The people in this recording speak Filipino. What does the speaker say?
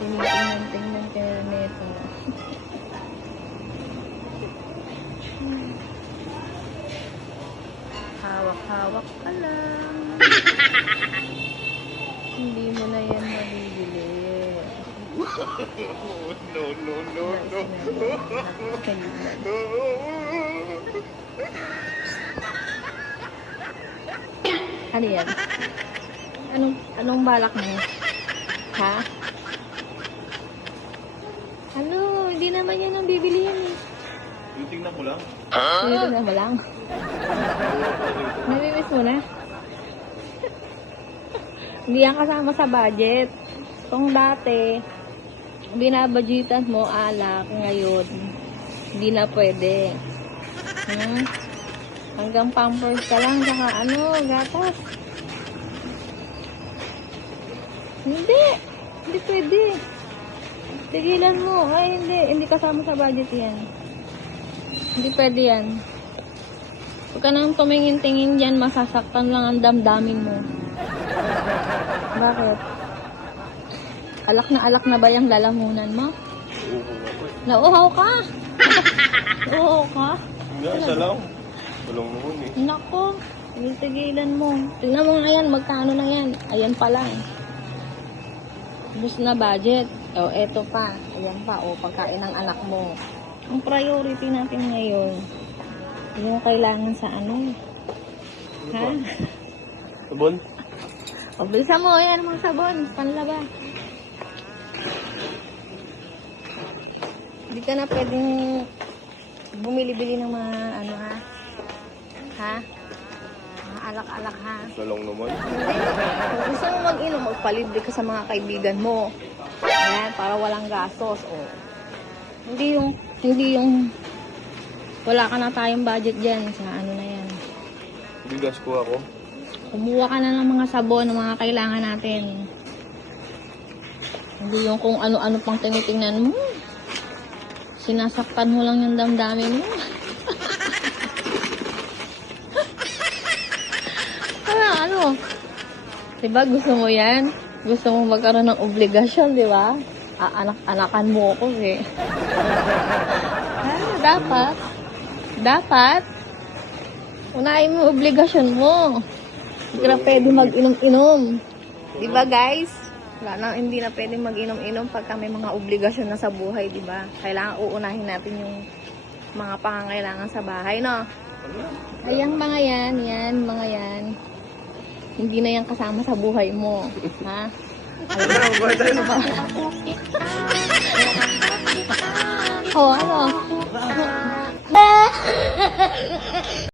Tinitingnan ka neto. Hawak-hawak ka lang. Hindi mo na yan mabibili. No. Ano yan? Anong balak mo? Ha? Ano? Hindi naman yan ang bibili yan eh. Tingnan mo lang. Tingnan mo lang. Namimiss mo na? Hindi yan kasama sa budget. Kung dati, binabudgetan mo alak, ngayon, hindi na pwede. Hanggang pampers ka lang, saka gatas. Hindi pwede. Tigilan mo. Ay, hindi kasama sa budget yan. Hindi pwede yan. Huwag ka nang tumingin-tingin dyan, masasaktan lang ang damdamin mo. Bakit? Alak na ba yung lalamunan mo? Nauuhaw ka? Nauuhaw ka? Hindi, isa lang. Walang noon eh. Nako, tigilan mo. Tingnan mo nga yan, magkano na yan. Ayan pa lang. Bus na budget. O, eto pa. Ayan pa, pagkain ng anak mo. Ang priority natin ngayon, yung kailangan sa ha? Sabon? O, bilisan mo, ayan, mga sabon, panlaba. Hindi ka na pwedeng bumili-bili ng mga ha? Mga alak-alak, ha? Salong naman. Kung gusto mo mag-inom, magpalibre ka sa mga kaibigan mo. Ayan, para walang gastos. O. Hindi yung wala ka na tayong budget dyan sa na yan. Bigas ko ako. Kumuha ka na ng mga sabon, ng mga kailangan natin. Hindi yung kung ano-ano pang tinitingnan mo. Sinasaktan mo lang yung damdamin mo. Diba gusto mo yan? Gusto mo magkaroon ng obligasyon, diba? Anak-anakan mo ako eh. Dapat. Unahin mo obligasyon mo. Hindi ka na pwede mag-inom-inom. Diba guys? Hindi na pwede mag-inom-inom pagka may mga obligasyon na sa buhay, diba? Kailangan uunahin natin yung mga pangangailangan sa bahay, no? Ayan mga yan, mga yan. Hindi na yan kasama sa buhay mo. Ha? Ano?